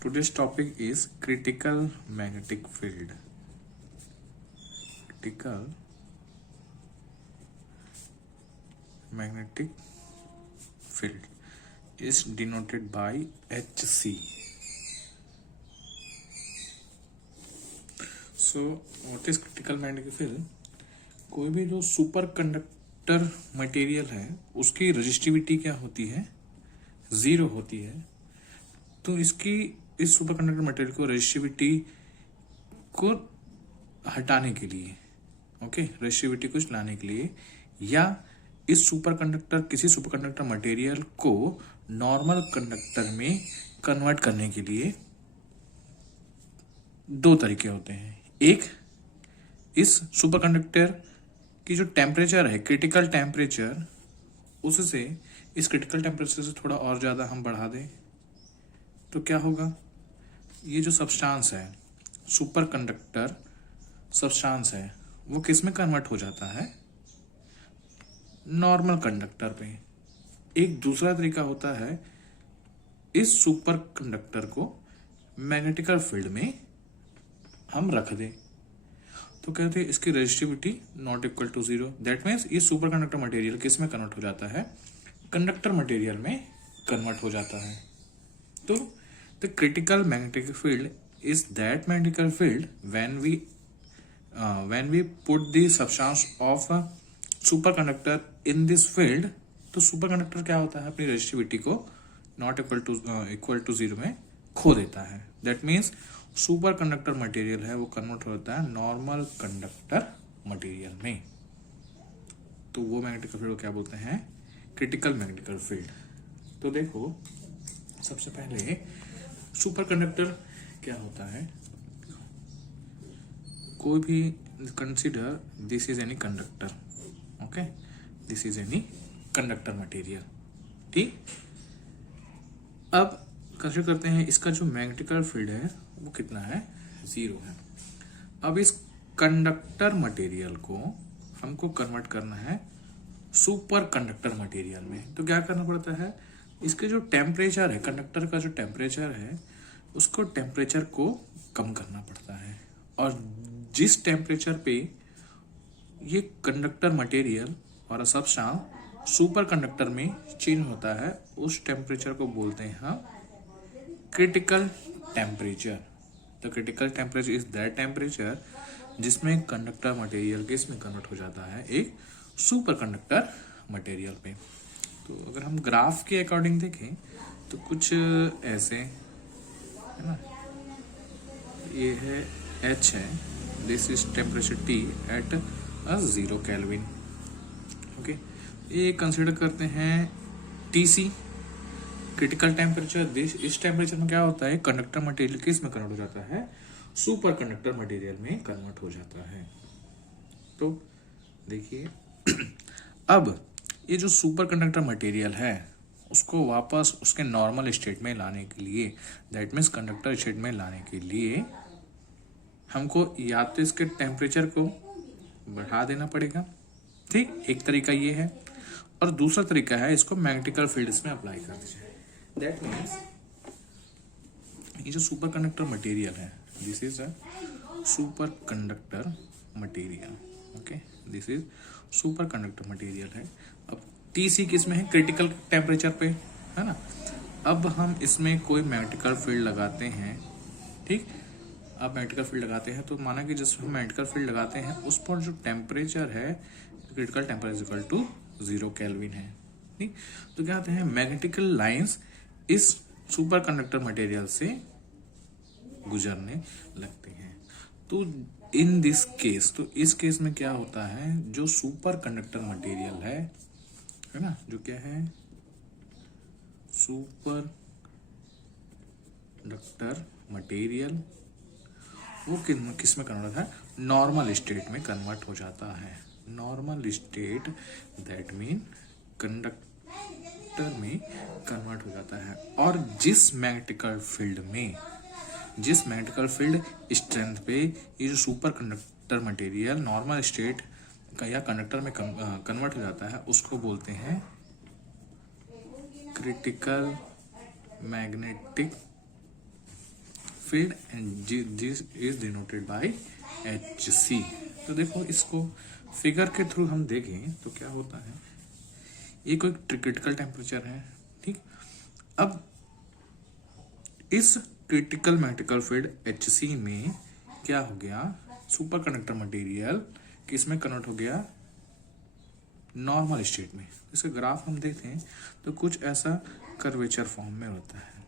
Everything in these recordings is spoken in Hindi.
Today's topic is critical magnetic field. Critical magnetic field is denoted by Hc. So what is critical magnetic field? कोई भी जो सुपर कंडक्टर मटेरियल है उसकी रेजिस्टिविटी क्या होती है, 0 होती है। तो इस सुपर कंडक्टर मटेरियल को रेजिस्टिविटी को हटाने के लिए, रेजिस्टिविटी को लाने के लिए, या किसी सुपर कंडक्टर मटेरियल को नॉर्मल कंडक्टर में कन्वर्ट करने के लिए दो तरीके होते हैं। एक, इस सुपर कंडक्टर की जो टेम्परेचर है, क्रिटिकल टेम्परेचर, उससे इस क्रिटिकल टेम्परेचर से थोड़ा और ज़्यादा हम बढ़ा दें तो क्या होगा, ये जो सब्सटेंस है, सुपर कंडक्टर सब्सटेंस है, वो किस में कन्वर्ट हो जाता है, नॉर्मल कंडक्टर पे। एक दूसरा तरीका होता है इस सुपर कंडक्टर को मैग्नेटिकल फील्ड में हम रख दें तो कहते हैं इसकी resistivity not equal to 0। That means ये सुपर कंडक्टर मटेरियल किस में कन्वर्ट हो जाता है, कंडक्टर मटेरियल में कन्वर्ट हो जाता है। तो the critical magnetic field is that magnetical field when we put the substance of a superconductor in this field। तो सुपर कंडक्टर क्या होता है, अपनी रेजिस्टिविटी को नॉट इक्वल टू 0 में खो देता है। That means super conductor material है वो कन्वर्ट होता है नॉर्मल कंडक्टर मटेरियल में। तो वो मैग्नेटिकल फील्ड को क्या बोलते हैं, क्रिटिकल मैग्नेटिकल फील्ड। तो देखो, सबसे पहले सुपर कंडक्टर क्या होता है, कोई भी consider this is any conductor, okay, this is any conductor material, ठीक। अब कंसीडर करते हैं इसका जो मैग्नेटिकल फील्ड है वो कितना है, 0 है। अब इस कंडक्टर मटेरियल को हमको कन्वर्ट करना है सुपर कंडक्टर मटेरियल में। तो क्या करना पड़ता है, इसके जो टेम्परेचर है, कंडक्टर का जो टेम्परेचर है, उसको टेम्परेचर को कम करना पड़ता है। और जिस टेम्परेचर पे ये कंडक्टर मटेरियल और सब्सटेंस सुपर कंडक्टर में चेंज होता है, उस टेम्परेचर को बोलते हैं हम critical temperature. The critical temperature is that temperature जिसमें कंडक्टर मटेरियल किस में कन्वर्ट हो जाता है, एक सुपर कंडक्टर मटेरियल पे। तो अगर हम ग्राफ के अकॉर्डिंग देखें तो कुछ ऐसे है ना, ये है H है, this is temperature T at 0 kelvin, okay. ये कंसिडर करते हैं TC क्रिटिकल टेम्परेचर। इस टेम्परेचर में क्या होता है, कंडक्टर मटेरियल किस में कन्वर्ट हो जाता है, सुपर कंडक्टर मटेरियल में कन्वर्ट हो जाता है। तो देखिए अब ये जो सुपर कंडक्टर मटेरियल है उसको वापस उसके नॉर्मल स्टेट में लाने के लिए, दैट मीन्स कंडक्टर स्टेट में लाने के लिए हमको या तो इसके टेम्परेचर को बढ़ा देना पड़ेगा, ठीक, एक तरीका ये है। और दूसरा तरीका है इसको मैग्नेटिकल फील्ड्स में अप्लाई कर दीजिए। दैट मीन्स ये जो सुपर कंडक्टर मटेरियल है, this is a super conductor material, okay, this is super conductor material है। अब TC किस में है, क्रिटिकल टेम्परेचर पे, है ना। अब हम इसमें कोई मैग्नेटिकल फील्ड लगाते हैं, ठीक। अब मैग्नेटिकल फील्ड लगाते हैं तो माना कि जिस हम मैग्नेटिकल फील्ड लगाते हैं उस पर जो टेम्परेचर है, critical temperature equal to 0 kelvin है, ठीक। तो क्या होते हैं, मैग्नेटिकल लाइंस इस सुपर कंडक्टर मटेरियल से गुजरने लगते हैं। तो इन दिस केस, तो इस केस में क्या होता है, जो सुपर कंडक्टर मटेरियल है ना, जो क्या है, सुपर कंडक्टर मटेरियल, वो किस में कन्वर्ट होता है, नॉर्मल स्टेट में कन्वर्ट हो जाता है। Normal state that mean conductor में कन्वर्ट हो जाता है। और जिस मैग्नेटिकल फील्ड स्ट्रेंथ पे ये जो super conductor material normal state का या कंडक्टर में कन्वर्ट हो जाता है, उसको बोलते हैं critical magnetic field and this is denoted by HC। तो देखो इसको फिगर के थ्रू हम देखें तो क्या होता है, ये कोई क्रिटिकल टेम्परेचर है, ठीक। अब इस क्रिटिकल मैग्नेटिकल फील्ड HC में क्या हो गया, सुपर कंडक्टर मटेरियल किस में कन्वर्ट हो गया, नॉर्मल स्टेट में। इसका ग्राफ हम देखते हैं तो कुछ ऐसा कर्वेचर फॉर्म में होता है,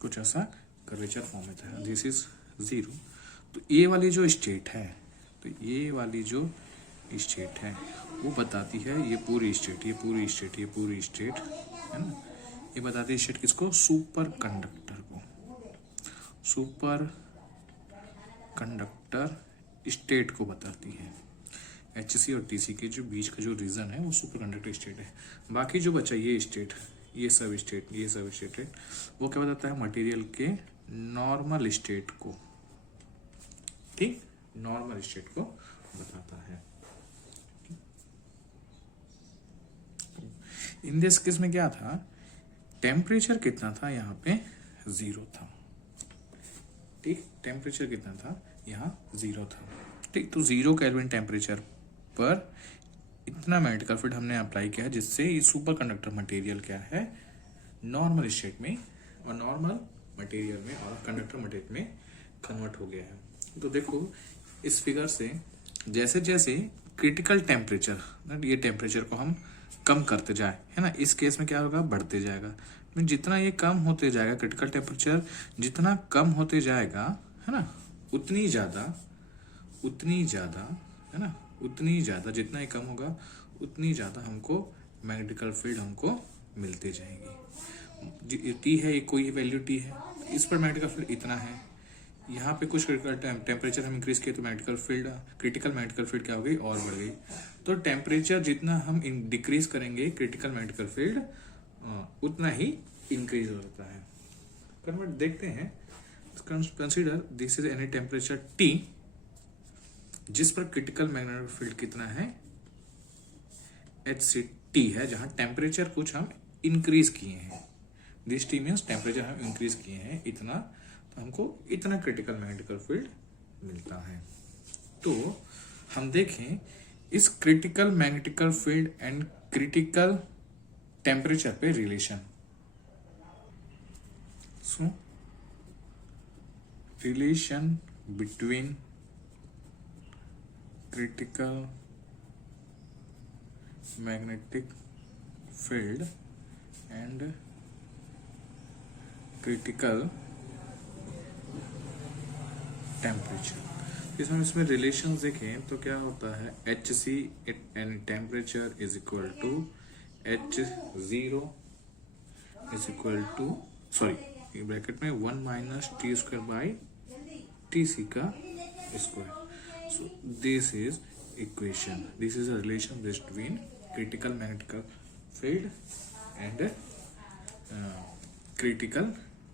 कुछ ऐसा कर्वेचर फॉर्म में होता है। This is 0। तो ये वाली जो स्टेट है, तो ये वाली जो स्टेट है वो बताती है, ये पूरी स्टेट, ये पूरी स्टेट, ये पूरी स्टेट है ना, ये बताती है स्टेट किसको, सुपर कंडक्टर को। सुपर कंडक्टर स्टेट को बताती है। HC और TC के जो बीच का जो रीजन है वो सुपर कंडक्टर स्टेट है। बाकी जो बचा ये स्टेट, ये सब स्टेट, ये सब स्टेट है, वो क्या बताता है, मटेरियल के नॉर्मल स्टेट को, ठीक, नॉर्मल स्टेट को बताता है। इन दिस केस में क्या था, टेम्परेचर कितना था, यहाँ पे 0 था, ठीक, टेम्परेचर कितना था, यहाँ 0 था, ठीक। तो 0 केल्विन टेम्परेचर पर इतना मैग्नेटिकल फील्ड हमने अप्लाई किया है, जिससे ये सुपर कंडक्टर मटेरियल क्या है, नॉर्मल स्टेट में और नॉर्मल मटेरियल में और कंडक्टर मटेरियल में कन्वर्ट हो गया है। तो देखो इस फिगर से जैसे जैसे क्रिटिकल टेम्परेचर, ये टेम्परेचर को हम कम करते जाए, है ना, इस केस में क्या होगा, बढ़ते जाएगा। जितना ये कम होते जाएगा, क्रिटिकल टेम्परेचर जितना कम होते जाएगा, है ना, उतनी ज़्यादा है ना, उतनी ज़्यादा, जितना ही कम होगा उतनी ज़्यादा हमको मैग्नेटिकल फील्ड हमको मिलती जाएगी। टी है, ये कोई वैल्यू टी है, इस पर मैग्नेटिकल फील्ड इतना है। यहाँ पे कुछ क्रिटिकल टेम्परेचर हम इंक्रीज किए तो magnetical field, critical magnetical field क्या हो गई, और बढ़ गई। तो टेम्परेचर जितना हम डिक्रीज करेंगे क्रिटिकल मैग्नेटिकल फील्ड उतना ही इंक्रीज हो जाता है। कन्वर्ट देखते हैं, consider this is any temperature T जिस पर क्रिटिकल मैग्नेटिक फील्ड कितना है, HCT है, जहां टेम्परेचर कुछ हम इंक्रीज किए हैं। दिस T मीन्स टेम्परेचर हम इंक्रीज किए हैं इतना, तो हमको इतना क्रिटिकल मैग्नेटिकल फील्ड मिलता है। तो हम देखें इस critical magnetical field and critical temperature पे relation. So relation between critical magnetic field and critical temperature। इसमें रिलेशंस देखें तो क्या होता है, HC and temperature is equal to H0 is equal to, sorry bracket में 1 माइनस T² बाई TC का square. So this is equation. This is a relation between critical magnetical field and critical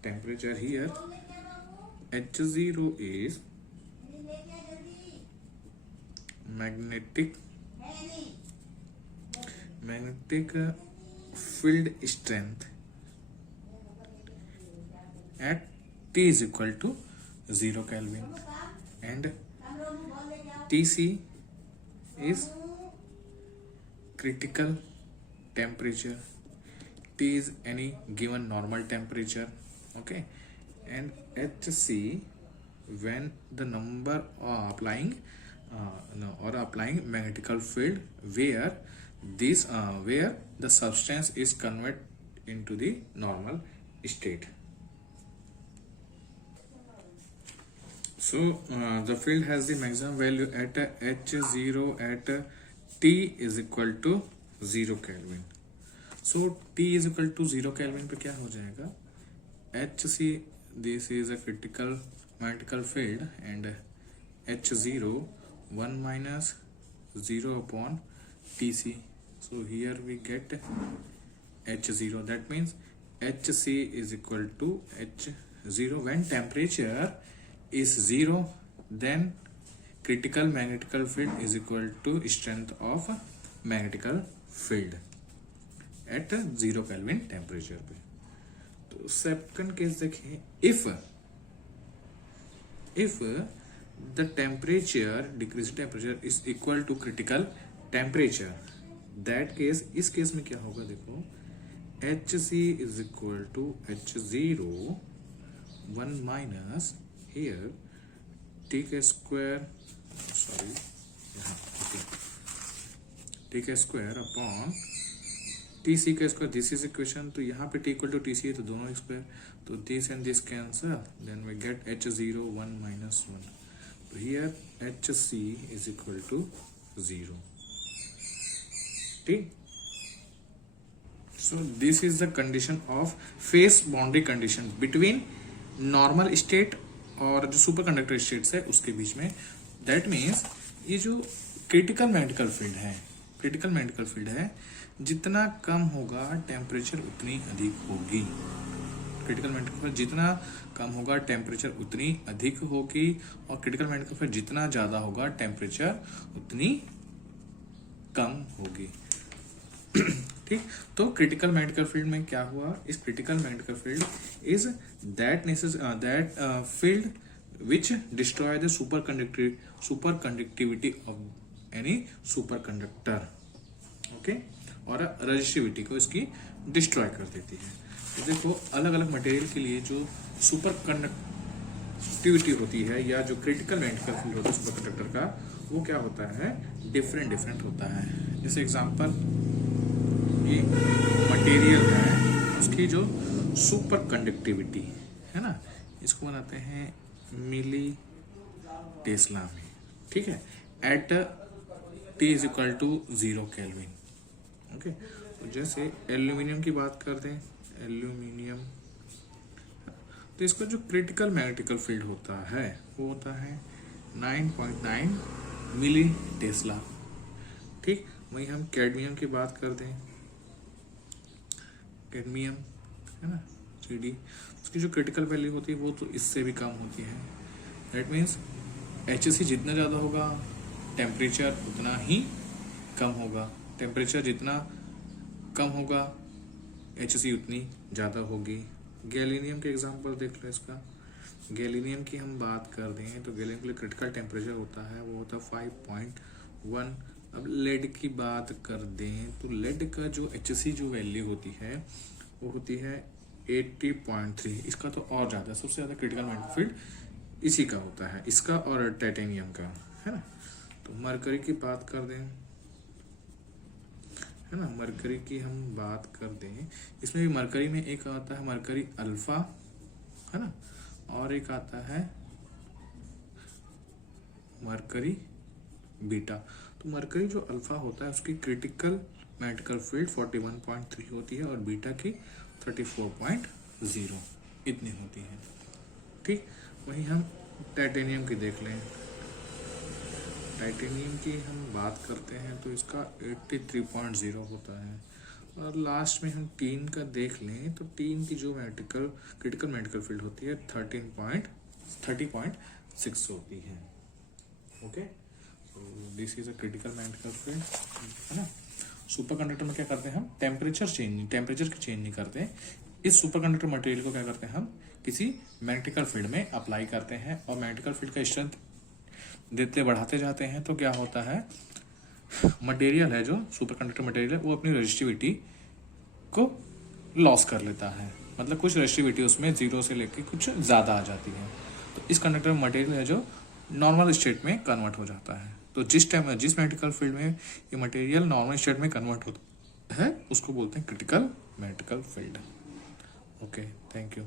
temperature. Here H0 is magnetic field strength at T is equal to 0 Kelvin, and TC is critical temperature. T is any given normal temperature, okay, and HC when the number applying magnetical field where the substance is converted into the normal state. So the field has the maximum value at H0 at T is equal to 0 Kelvin. So T is equal to 0 Kelvin पे क्या हो जाएगा, HC, this is a critical magnetical field, and H0 1 minus 0 upon TC. So here we get H0, that means HC is equal to H0 when temperature is 0, then critical magnetical field is equal to strength of magnetical field at 0 Kelvin temperature पे। तो तो सेकंड केस देखें, if the temperature decreasing temperature is equal to critical temperature, that case, इस केस में क्या होगा देखो, HC is equal to H0 1 minus here T का स्क्वायर, सॉरी यहाँ T का स्क्वायर अपॉन TC का स्क्वायर, दिस इज इक्वेशन, तो यहाँ पे T इक्वल टू TC है तो दोनों स्क्वायर, तो this and this cancel, then we get H0 1 minus 1, तो here HC is equal to 0. ठीक, so this is the condition of phase boundary condition between normal state और जो सुपर कंडक्टर स्टेट्स है उसके बीच में. दैट मीन्स ये जो क्रिटिकल मैग्नेटिकल फील्ड है, जितना कम होगा टेम्परेचर उतनी अधिक होगी. क्रिटिकल मैग्नेटिक फील्ड जितना कम होगा टेम्परेचर उतनी अधिक होगी, और क्रिटिकल मैग्नेटिक फील्ड जितना ज्यादा होगा टेम्परेचर उतनी कम होगी. ठीक, तो क्रिटिकल मैग्नेटिकल फील्ड में क्या हुआ, इस critical magnetical field is that field which destroy the super conductivity of any super conductor. Okay, और रेजिस्टिविटी को इसकी डिस्ट्रॉय कर देती है. तो देखो, अलग अलग मटेरियल के लिए जो सुपर कंडक्टिविटी होती है या जो क्रिटिकल मैग्नेटिकल फील्ड होता है सुपर कंडक्टर का, वो क्या होता है, डिफरेंट होता है. जैसे एग्जांपल, ये मटेरियल है, उसकी जो सुपर कंडक्टिविटी है ना, इसको बनाते हैं मिली टेस्ला में. ठीक है, at T is equal to 0 kelvin. Okay, तो जैसे एल्यूमिनियम की बात करते हैं, एल्यूमिनियम, तो इसका जो क्रिटिकल मैग्नेटिकल फील्ड होता है वो होता है 9.9 मिली टेस्ला. ठीक, वहीं हम कैडमियम की बात करते हैं, कैडमियम है ना, CD, उसकी जो क्रिटिकल वैल्यू होती है वो तो इससे भी कम होती है. दैट मीन्स HC जितना ज़्यादा होगा टेम्परेचर उतना ही कम होगा, टेम्परेचर जितना कम होगा HC उतनी ज़्यादा होगी. गैलीनियम के एग्जांपल देख लो. इसका गैलीनियम की हम बात कर दें तो गैलीनियम के लिए क्रिटिकल टेम्परेचर होता है वो होता है 5.1. अब लेड की बात कर दें तो लेड का जो HC जो वैल्यू होती है वो होती है 80.3. इसका तो और ज़्यादा, सबसे ज़्यादा क्रिटिकल मैग्नेटिक फील्ड इसी का होता है, इसका और टाइटेनियम का, है ना. तो मरकरी की बात कर दें, है ना, मरकरी की हम बात कर दें, इसमें भी मरकरी में एक आता है मरकरी अल्फा, है ना, और एक आता है मरकरी बीटा. तो मरकरी जो अल्फा होता है उसकी क्रिटिकल मैग्नेटिकल फील्ड 41.3 होती है और बीटा की 34.0 इतनी होती है. ठीक, वहीं हम टाइटेनियम की देख लें. टाइटेनियम की हम बात करते हैं तो इसका 83.0 होता है. और लास्ट में हम टीन का देख लें तो टीन की जो क्रिटिकल मैग्नेटिकल फील्ड होती है 30.6 होती है. ओके, तो this is a critical magnetical field, है ना. सुपर कंडक्टर में क्या करते हैं हम, टेम्परेचर की चेंज नहीं करते. इस सुपर कंडक्टर मटेरियल को क्या करते हैं हम किसी मैग्नेटिकल फील्ड में अप्लाई करते हैं और मैग्नेटिकल फील्ड का स्ट्रेंथ देते बढ़ाते जाते हैं. तो क्या होता है, मटेरियल है जो सुपर कंडक्टर मटेरियल है वो अपनी रेजिस्टिविटी को लॉस कर लेता है, मतलब कुछ रेजिस्टिविटी उसमें 0 से लेकर कुछ ज़्यादा आ जाती है. तो इस कंडक्टर मटेरियल है जो नॉर्मल स्टेट में कन्वर्ट हो जाता है. तो जिस मैग्नेटिकल फील्ड में ये मटेरियल नॉर्मल स्टेट में कन्वर्ट होता है उसको बोलते हैं critical magnetical field. Okay, thank you.